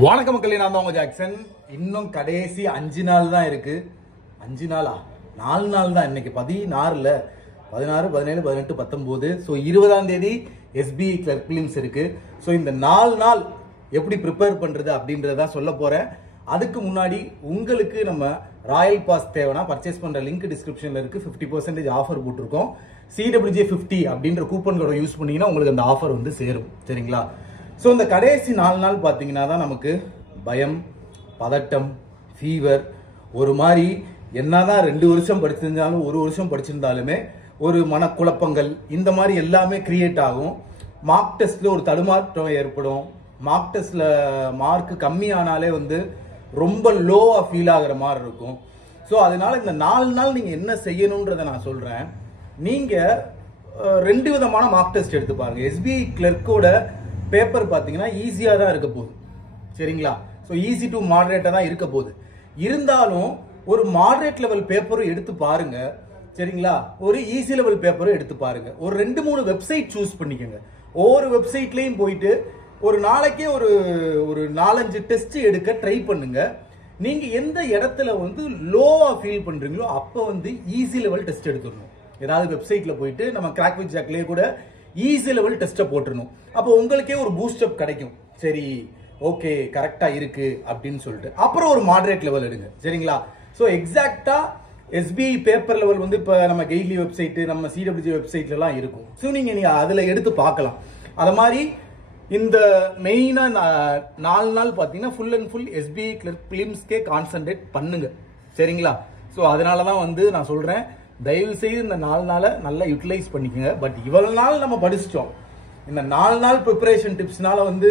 வணக்கம் மக்களே, நான் தான் உங்க ஜாக்சன். இன்னும் கடைசி 5 நாள் தான் இருக்கு. 5 நாளா? 4 நாள் தான். இன்னைக்கு 16, 17, 18, 19. ஸோ 20ஆம் தேதி SBI கிளர்க் பிலிம்ஸ் இருக்கு. ஸோ இந்த 4 நாள் எப்படி ப்ரிப்பேர் பண்றது அப்படின்றத சொல்ல போறேன். அதுக்கு முன்னாடி உங்களுக்கு நம்ம ராயல் பாஸ் தேவைன்னா பர்ச்சேஸ் பண்ற லிங்க் டிஸ்கிரிப்ஷன்ல இருக்கு. 50% ஆஃபர் போட்டிருக்கோம். CWJ50 அப்படின்ற கூப்பன் கோட யூஸ் பண்ணீங்கன்னா உங்களுக்கு அந்த ஆஃபர் வந்து சேரும். சரிங்களா? ஸோ இந்த கடைசி 4 நாள் பார்த்தீங்கன்னா தான் நமக்கு பயம், பதட்டம், ஃபீவர், ஒரு மாதிரி என்னதான் 2 வருஷம் படிச்சிருந்தாலும் 1 வருஷம் படிச்சிருந்தாலுமே ஒரு மனக்குழப்பங்கள் இந்த மாதிரி எல்லாமே கிரியேட் ஆகும். மார்க் டெஸ்ட்ல ஒரு தடுமாற்றம் ஏற்படும். மார்க் டெஸ்ட்ல மார்க் கம்மியானாலே வந்து ரொம்ப லோவா ஃபீல் ஆகுற மாதிரி இருக்கும். ஸோ அதனால இந்த 4 நாள் நீங்க என்ன செய்யணும்ன்றதை நான் சொல்றேன். நீங்க 2 விதமான மார்க் டெஸ்ட் எடுத்து பாருங்க. SBI கிளர்க்கோட பேப்பர் பார்த்தீங்கன்னா ஈஸியாக தான் இருக்க போகுது. சரிங்களா? ஸோ ஈஸி டு மாடரேட்டாக தான் இருக்க போகுது. இருந்தாலும் ஒரு மாடரேட் லெவல் பேப்பரும் எடுத்து பாருங்க. சரிங்களா? ஒரு ஈஸி லெவல் பேப்பரும் எடுத்து பாருங்க. ஒரு 2-3 வெப்சைட் சூஸ் பண்ணிக்கோங்க. ஒவ்வொரு வெப்சைட்லையும் போயிட்டு ஒரு நாளைக்கே ஒரு 4-5 டெஸ்ட் எடுக்க ட்ரை பண்ணுங்க. நீங்க எந்த இடத்துல வந்து லோவா ஃபீல் பண்றீங்களோ அப்போ வந்து ஈஸி லெவல் டெஸ்ட் எடுத்துடணும். ஏதாவது வெப்சைட்ல போயிட்டு நம்ம கிராக் வித் ஜாக்லயே கூட ஈஸி லெவல் டெஸ்ட்டை போட்டுருணும். அப்போ உங்களுக்கே ஒரு பூஸ்ட் அப் கிடைக்கும். சரி, ஓகே, கரெக்டா இருக்கு அப்படின்னு சொல்லிட்டு அப்புறம் ஒரு மாடரேட் லெவல் எடுங்க. சரிங்களா? ஸோ எக்ஸாக்டா SBI பேப்பர் லெவல் வந்து இப்போ நம்ம கெய்ட்லி வெப்சைட், நம்ம CWJ வெப்சைட்ல எல்லாம் இருக்கும். ஸோ நீங்க அதுல எடுத்து பார்க்கலாம். அது மாதிரி இந்த மெயினா 4 நாள் பார்த்தீங்கன்னா full and full SBI clerk பிலிம்ஸ்க்கே கான்சென்ட்ரேட் பண்ணுங்க. சரிங்களா? ஸோ அதனாலதான் வந்து நான் சொல்றேன், தயவு செய்து இந்த 4 நாளை நல்லா யூட்டிலைஸ் பண்ணிக்கோங்க. பட் இவ்வளவு நாள் நம்ம படிச்சிட்டோம். இந்த 4 நாள் ப்ரிப்பரேஷன் டிப்ஸ்னால வந்து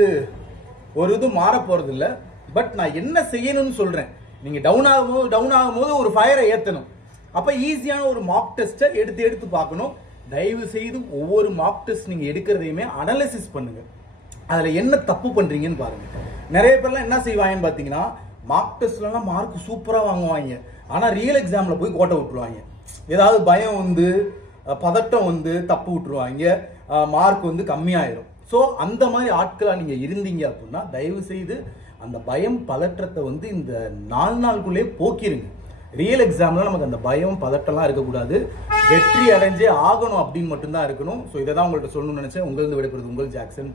ஒரு இது மாற போறது இல்லை. பட் நான் என்ன செய்யணும்னு சொல்றேன். நீங்க டவுன் ஆகும்போது ஒரு ஃபயரை ஏத்தணும். அப்ப ஈஸியான ஒரு மார்க் டெஸ்ட்டை எடுத்து பார்க்கணும். தயவு செய்து ஒவ்வொரு மார்க் டெஸ்ட் நீங்க எடுக்கிறதையுமே அனலைசிஸ் பண்ணுங்க. அதுல என்ன தப்பு பண்றீங்கன்னு பாருங்க. நிறைய பேர்லாம் என்ன செய்வாங்கன்னு பாத்தீங்கன்னா, மார்க் டெஸ்ட்லாம் மார்க் சூப்பரா வாங்குவாங்க. ஆனா ரியல் எக்ஸாம்ல போய் கோட்டை விட்டுருவாங்க. ஏதாவது பயம் வந்து பதட்டம் வந்து தப்பு விட்டுருவாங்க. மார்க் வந்து கம்மியாயிரும். ஸோ அந்த மாதிரி ஆட்களா நீங்க இருந்தீங்க அப்படின்னா தயவு செய்து அந்த பயம் பதற்றத்தை வந்து இந்த 4 நாளுக்குள்ளே போக்கிருங்க. ரியல் எக்ஸாம்ல நமக்கு அந்த பயம் பதட்டம்லாம் இருக்கக்கூடாது. வெற்றி அடைஞ்சே ஆகணும் அப்படின்னு மட்டும்தான் இருக்கணும். ஸோ இதை தான் உங்கள்கிட்ட சொல்லணும்னு நினைச்சேன். உங்களிருந்து விடைபெறுது உங்கள் ஜாக்சன்.